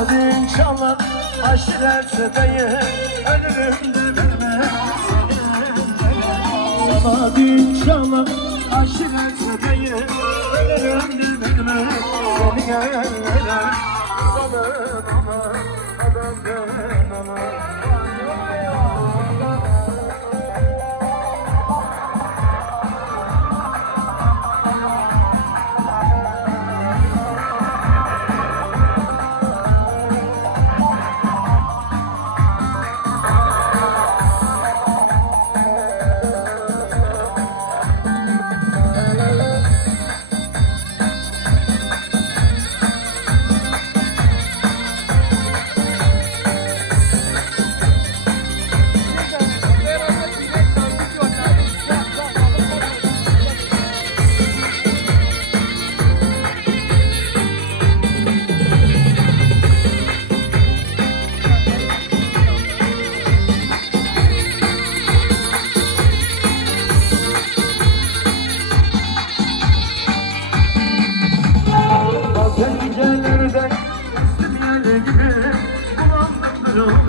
Hadi inşallah aşilerse dayı Ölürüm dövülme Hadi inşallah aşilerse dayı Ölürüm dövülme Seni gel.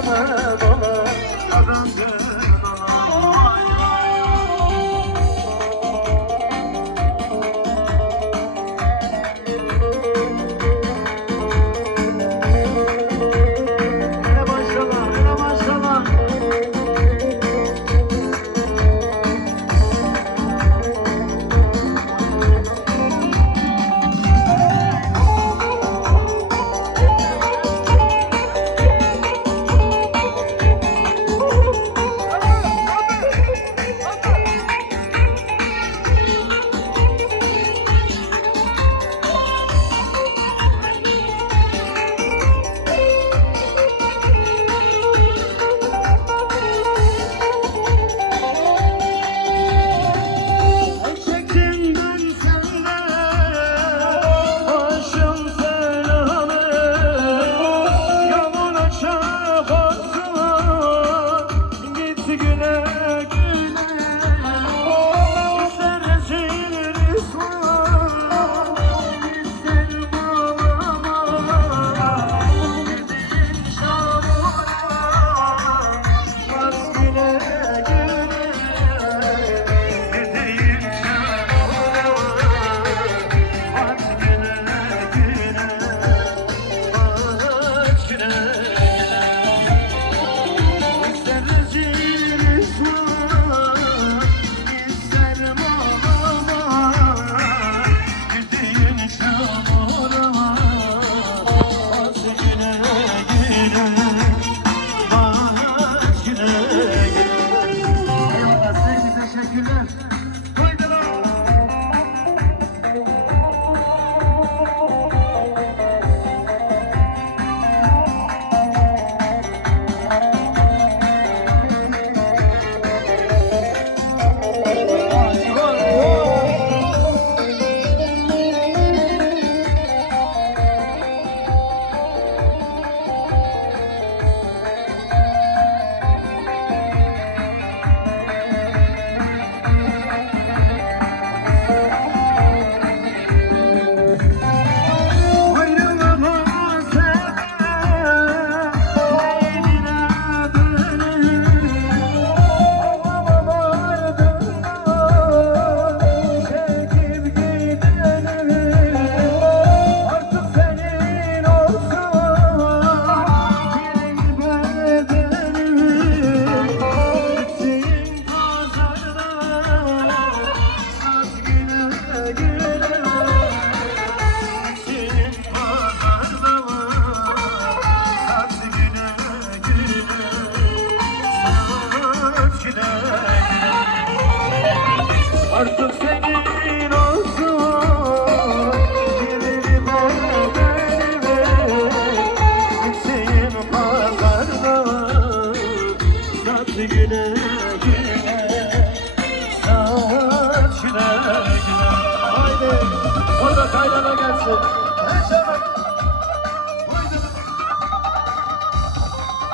baba Artık senin olsun Yerime benime Eksiğim pazarda Tatlı güne güne Saçına Haydi orada kaynana gelsin.